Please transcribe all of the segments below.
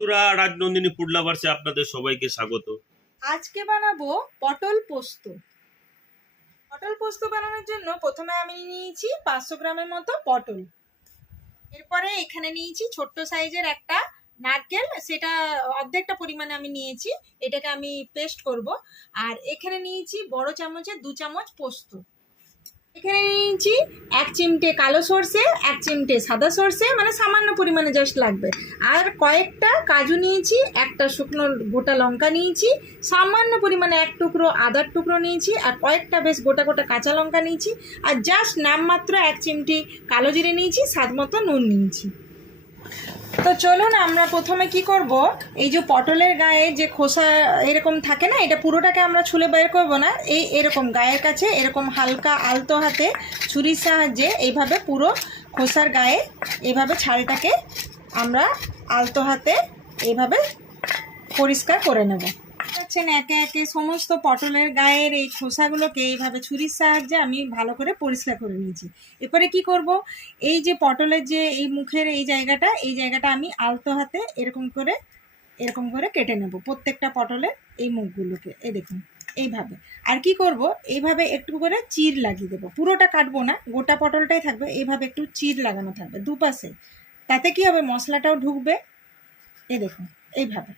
বন্ধুরা, রাজনন্দিনী ফুড লাভার্সে আপনাদের সবাইকে স্বাগত। আজকে বানাবো পটল পোস্ত। পটল পোস্ত বানানোর জন্য প্রথমে আমি নিয়েছি 500 গ্রামের মতো পটল। এরপরে এখানে নিয়েছি ছোট্ট সাইজের একটা নারকেল, সেটা অর্ধেকটা পরিমাণে আমি নিয়েছি, এটাকে আমি পেস্ট করব। আর এখানে নিয়েছি বড় চামচে 2 চামচ পোস্ত। এখানে নিয়েছি 1 চিমটে কালো সর্ষে, 1 চিমটে সাদা সর্ষে, মানে সামান্য পরিমাণে জাস্ট লাগবে। আর কয়েকটা কাজু নিয়েছি, একটা শুকনো গোটা লঙ্কা নিয়েছি, সামান্য পরিমাণে 1 টুকরো আদার টুকরো নিয়েছি, আর কয়েকটা বেশ গোটা গোটা কাঁচা লঙ্কা নিয়েছি, আর জাস্ট নামমাত্র 1 চিমটি কালো জিরে নিয়েছি, স্বাদ মতো নুন নিয়েছি। তো চলুন আমরা প্রথমে কি করব, এই যে পটলের গায়ে যে খোসা এরকম থাকে না, এটা পুরোটাকে আমরা ছুলে বের করব না, এরকম গায়ের কাছে এরকম হালকা আলতো হাতে ছুরির সাহায্যে এইভাবে পুরো খোসার গায়ে এইভাবে ছালটাকে আমরা আলতো হাতে এইভাবে পরিষ্কার করে নেব। দেখছেন একে একে সমস্ত পটলের গায়ের এই খোসাগুলোকে এইভাবে ছুরির সাহায্যে আমি ভালো করে পরিষ্কার করে নিয়েছি। এরপরে কি করব, এই যে পটলের যে এই মুখের এই জায়গাটা আমি আলতো হাতে এরকম করে কেটে নেব প্রত্যেকটা পটলের এই মুখগুলোকে। এই দেখুন এইভাবে। আর কি করব, এইভাবে একটু করে চির লাগিয়ে দেবো, পুরোটা কাটবো না, গোটা পটলটাই থাকবে, এইভাবে একটু চির লাগানো থাকবে দুপাশে। তাতে কি হবে, মশলাটাও ঢুকবে। এই দেখুন এইভাবে।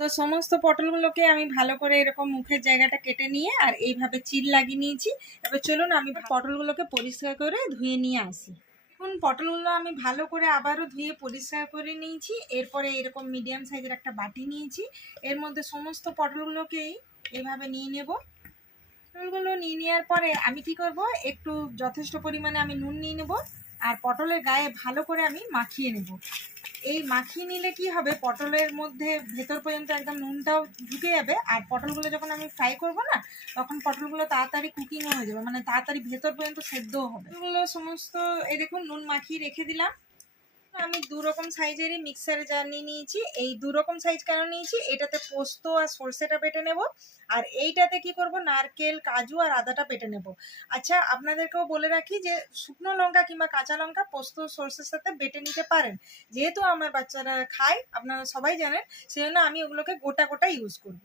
তো সমস্ত পটলগুলোকে আমি ভালো করে এরকম মুখের জায়গাটা কেটে নিয়ে আর এইভাবে চির লাগিয়ে নিয়েছি। এবার চলুন আমি পটলগুলোকে পরিষ্কার করে ধুয়ে নিয়ে আসি। এখন পটলগুলো আমি ভালো করে আবারও ধুয়ে পরিষ্কার করে নিয়েছি। এরপরে এরকম মিডিয়াম সাইজের একটা বাটি নিয়েছি, এর মধ্যে সমস্ত পটলগুলোকেই এভাবে নিয়ে নেব। পটলগুলো নিয়ে নেওয়ার পরে আমি কি করব, একটু যথেষ্ট পরিমাণে আমি নুন নিয়ে নেব, আর পটলের গায়ে ভালো করে আমি মাখিয়ে নেব। এই মাখিয়ে নিলে কি হবে, পটলের মধ্যে ভেতর পর্যন্ত একদম নুনটাও ঢুকে যাবে, আর পটলগুলো যখন আমি ফ্রাই করব না, তখন পটলগুলো তাড়াতাড়ি কুকিংও হয়ে যাবে, মানে তাড়াতাড়ি ভেতর পর্যন্ত সেদ্ধও হবে। এগুলো সমস্ত এই দেখুন নুন মাখিয়ে রেখে দিলাম। আমি 2 রকম সাইজেরই মিক্সারে জার নিয়ে নিয়েছি। এই 2 রকম সাইজ কেন নিয়েছি, এটাতে পোস্ত আর সরষেটা বেটে নেব, আর এইটাতে কি করব, নারকেল কাজু আর আদাটা বেটে নেব। আচ্ছা, আপনাদেরকেও বলে রাখি যে শুকনো লঙ্কা কিংবা কাঁচা লঙ্কা পোস্ত সরষের সাথে বেটে নিতে পারেন, যেহেতু আমার বাচ্চারা খায়, আপনারা সবাই জানেন, সেজন্য আমি ওগুলোকে গোটা গোটা ইউজ করব।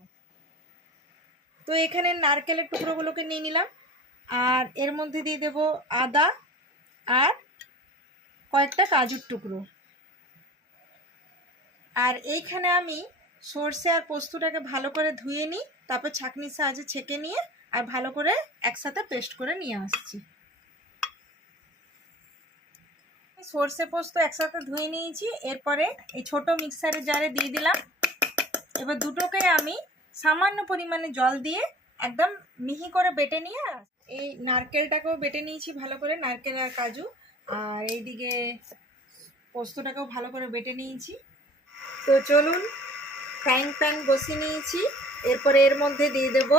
তো এখানে নারকেলের টুকরোগুলোকে নিয়ে নিলাম, আর এর মধ্যে দিয়ে দেব আদা আর কয়েকটা কাজুর টুকরো। আর এইখানে আমি সর্ষে আর পোস্তটাকে ভালো করে ধুয়ে নিই, তারপর ছাঁকনির সাহায্যে ছেঁকে নিয়ে আর ভালো করে একসাথে পেস্ট করে নিয়ে আসছি। সর্ষে পোস্ত একসাথে ধুয়ে নিয়েছি, এরপরে এই ছোট মিক্সারের জারে দিয়ে দিলাম। এবার দুটোকে আমি সামান্য পরিমাণে জল দিয়ে একদম মিহি করে বেটে নিয়ে, এই নারকেলটাকেও বেটে নিয়েছি ভালো করে, নারকেল আর কাজু, আর এইদিকে পোস্তটাকেও ভালো করে বেটে নিয়েছি। তো চলুন, ফ্রাইং প্যান বসিয়ে নিয়েছি, এরপরে এর মধ্যে দিয়ে দেব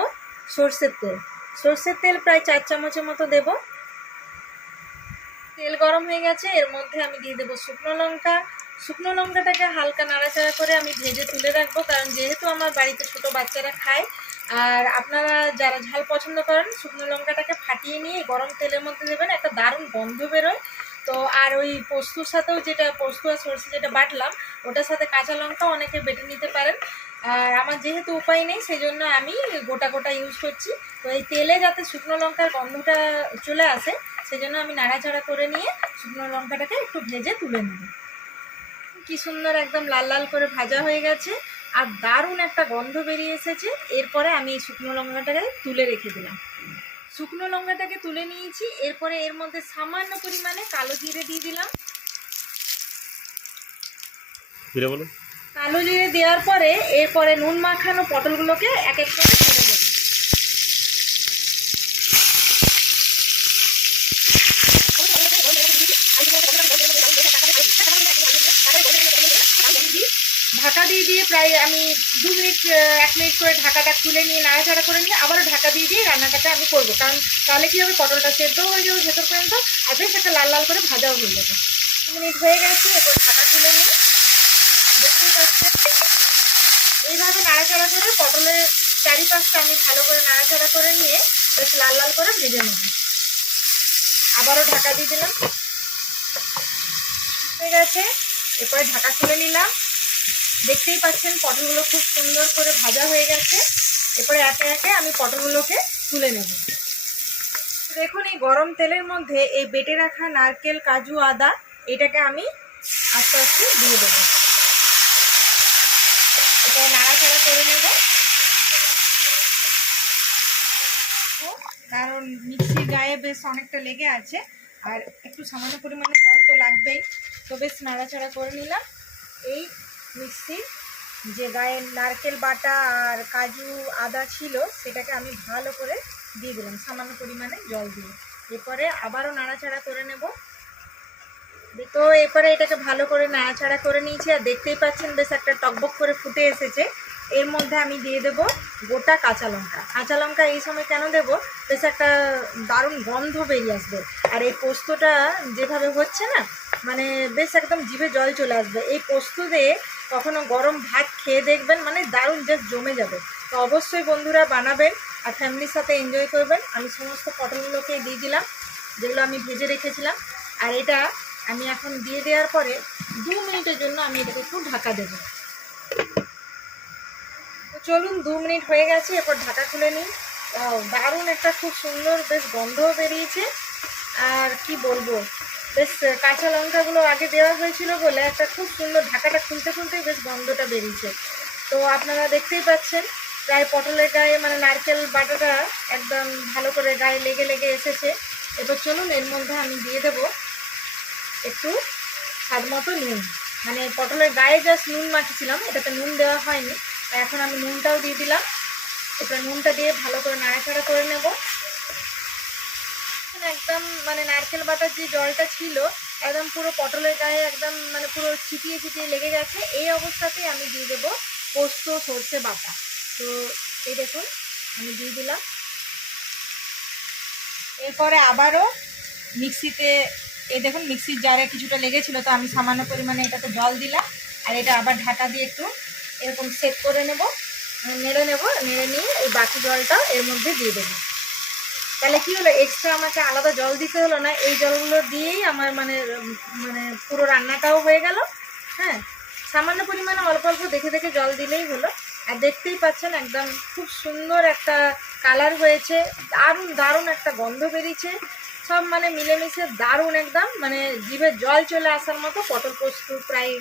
সর্ষের তেল। সর্ষের তেল প্রায় 4 চামচের মতো দেব। তেল গরম হয়ে গেছে, এর মধ্যে আমি দিয়ে দেবো শুকনো লঙ্কা। শুকনো লঙ্কাটাকে হালকা নাড়াচাড়া করে আমি ভেজে তুলে রাখবো, কারণ যেহেতু আমার বাড়িতে ছোট বাচ্চারা খায়, আর আপনারা যারা ঝাল পছন্দ করেন, শুকনো লঙ্কাটাকে ফাটিয়ে নিয়ে গরম তেলের মধ্যে দেবেন, একটা দারুণ গন্ধ বেরোয়। তো আর ওই পোস্তর সাথেও, যেটা পোস্ত আর সরষে যেটা বাটলাম, ওটার সাথে কাঁচা লঙ্কা অনেকে বেটে নিতে পারেন, আর আমার যেহেতু উপায় নেই সেই জন্য আমি গোটা গোটা ইউজ করছি। তো এই তেলে যাতে শুকনো লঙ্কার গন্ধটা চলে আসে, সেই জন্য আমি নাড়াচাড়া করে নিয়ে শুকনো লঙ্কাটাকে একটু ভেজে তুলে নেব। কি সুন্দর একদম লাল লাল করে ভাজা হয়ে গেছে, আর দারুণ একটা গন্ধ বেরিয়ে এসেছে। এরপরে আমি এই শুকনো লঙ্কাটাকে তুলে রেখে দিলাম। শুকনো লঙ্কাটাকে তুলে নিয়েছি, এরপরে এর মধ্যে সামান্য পরিমাণে কালো জিরে দিয়ে দিলাম। কালো জিরে দেওয়ার পরে এরপরে নুন মাখানো পটলগুলোকে এক এক করে ছেড়ে দেবো। ঢাকা দিয়ে প্রায় আমি 2 মিনিট 1 মিনিট করে ঢাকাটা খুলে নিয়ে নাড়াচাড়া করে নিয়ে আবারও ঢাকা দিয়ে রান্নাটাকে আমি করবো, কারণ তাহলে কী হবে, পটলটা সেদ্ধও হয়ে যাবে ভেতর পর্যন্ত, আর বেশ একটা লাল লাল করে ভাজাও হয়ে যাবে। 2 মিনিট হয়ে গেছে, এরপর ঢাকা খুলে নিয়ে দেখতেই পাচ্ছেন এইভাবে নাড়াচাড়া করে পটলের চারিপাশটা আমি ভালো করে নাড়াচাড়া করে নিয়ে বেশ লাল লাল করে ভেজে নেব। আবারও ঢাকা দিয়ে দিলাম, হয়ে গেছে। এরপরে ঢাকা খুলে নিলাম। দেখতেই পাচ্ছেন পটলগুলো খুব সুন্দর করে ভাজা হয়ে গেছে। এরপরে একে একে আমি পটলগুলোকে তুলে নেব। দেখুন এই গরম তেলের মধ্যে এই বেটে রাখা নারকেল, কাজু, আদা এটাকে আমি আস্তে আস্তে দিয়ে দেবো। এটা নাড়াচাড়া করে নেব, কারণ মিক্সির গায়ে বেশ অনেকটা লেগে আছে আর একটু সামান্য পরিমাণে জল তো লাগবেই। তো বেশ নাড়াচাড়া করে নিলাম। এই মিক্সির যে গায়ে নারকেল বাটা আর কাজু, আদা ছিল সেটাকে আমি ভালো করে দিয়ে দিলাম সামান্য পরিমাণে জল দিয়ে। এরপরে আবারও নাড়াচাড়া করে নেব। তো এরপরে এটাকে ভালো করে নাড়াচাড়া করে নিয়েছি আর দেখতেই পাচ্ছেন বেশ একটা টকবক করে ফুটে এসেছে। এর মধ্যে আমি দিয়ে দেব গোটা কাঁচা লঙ্কা। কাঁচা লঙ্কা এই সময় কেন দেব, বেশ একটা দারুণ গন্ধ বেরিয়ে আসবে। আর এই পোস্তটা যেভাবে হচ্ছে না, মানে বেশ একদম জিভে জল চলে আসবে। এই পোস্ত দিয়ে কখনো গরম ভাত খেয়ে দেখবেন, মানে দারুণ জাস্ট জমে যাবে। তো অবশ্যই বন্ধুরা বানাবেন আর ফ্যামিলির সাথে এনজয় করবেন। আমি সমস্ত পটলগুলোকে দিয়ে দিলাম যেগুলো আমি ভেজে রেখেছিলাম। আর এটা আমি এখন দিয়ে দেওয়ার পরে 2 মিনিটের জন্য আমি এটাকে একটু ঢাকা দেব। তো চলুন 2 মিনিট হয়ে গেছে, এরপর ঢাকা খুলে নিই। দারুণ একটা খুব সুন্দর বেশ গন্ধও বেরিয়েছে। আর কি বলবো, বেশ কাঁচা লঙ্কাগুলো আগে দেওয়া হয়েছিল বলে একটা খুব সুন্দর, ঢাকাটা খুলতে খুলতেই বেশ গন্ধটা বেরিয়েছে। তো আপনারা দেখতেই পাচ্ছেন প্রায় পটলের গায়ে মানে নারকেল বাটাটা একদম ভালো করে গায়ে লেগে লেগে এসেছে। এবার চলুন এর মধ্যে আমি দিয়ে দেব একটু স্বাদ মতো নুন। মানে পটলের গায়ে জাস্ট নুন মাখিয়েছিলাম, এটাতে নুন দেওয়া হয়নি। এখন আমি নুনটাও দিয়ে দিলাম। এবার নুনটা দিয়ে ভালো করে নাড়াচাড়া করে নেব। একদম মানে নারকেল বাটার যে জলটা ছিল একদম পুরো পটলের গায়ে একদম মানে পুরো ছিটিয়ে ছিটিয়ে লেগে গেছে। এই অবস্থাতেই আমি দিয়ে দেবো পোস্ত, সর্ষে বাটা। তো এই দেখুন আমি দিয়ে দিলাম। এরপরে আবারও মিক্সিতে, এই দেখুন মিক্সির জারে কিছুটা লেগেছিল, তো আমি সামান্য পরিমাণে এটাতে জল দিলাম। আর এটা আবার ঢাকা দিয়ে একটু এরকম সেট করে নেব, নেড়ে নেব। নেড়ে নিয়ে এই বাকি জলটা এর মধ্যে দিয়ে দেবো। তাহলে কি হলো, এক্সট্রা আমাকে আলাদা জল দিতে হলো না। এই জলগুলো দিয়েই আমার মানে মানে পুরো রান্নাটাও হয়ে গেল। হ্যাঁ, সামান্য পরিমাণে অল্প অল্প দেখে দেখে জল দিলেই হলো। আর দেখতেই পাচ্ছেন একদম খুব সুন্দর একটা কালার হয়েছে, দারুণ দারুণ একটা গন্ধ বেরিয়েছে। সব মানে মিলেমিশে দারুণ একদম মানে জিভে জল চলে আসার মতো পটল পোস্ত প্রায়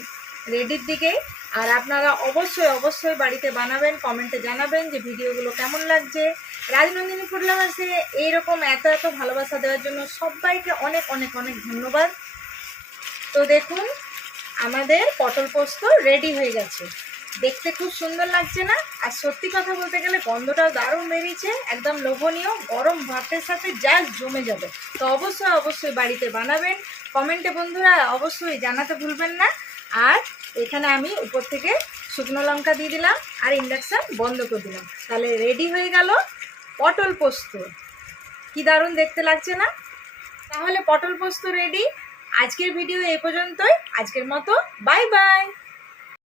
রেডির দিকেই। আর আপনারা অবশ্যই অবশ্যই বাড়িতে বানাবেন, কমেন্টে জানাবেন যে ভিডিওগুলো কেমন লাগছে। রাজনন্দিনী ফুড লাভার্সে এইরকম এত এত ভালোবাসা দেওয়ার জন্য সবাইকে অনেক অনেক অনেক ধন্যবাদ। তো দেখুন আমাদের পটল পোস্ত রেডি হয়ে গেছে, দেখতে খুব সুন্দর লাগছে না? আর সত্যি কথা বলতে গেলে গন্ধটাও দারুণ বেরিয়েছে, একদম লোভনীয়, গরম ভাতের সাথে জাস্ট জমে যাবে। তো অবশ্যই অবশ্যই বাড়িতে বানাবেন, কমেন্টে বন্ধুরা অবশ্যই জানাতে ভুলবেন না। আর এখানে আমি উপর থেকে শুকনো লঙ্কা দিয়ে দিলাম আর ইন্ডাকশান বন্ধ করে দিলাম। তাহলে রেডি হয়ে গেল পটল পোস্ত। কি দারুণ দেখতে লাগছে না? তাহলে পটল পোস্ত রেডি। আজকের ভিডিও এই পর্যন্তই। আজকের মতো বাই বাই।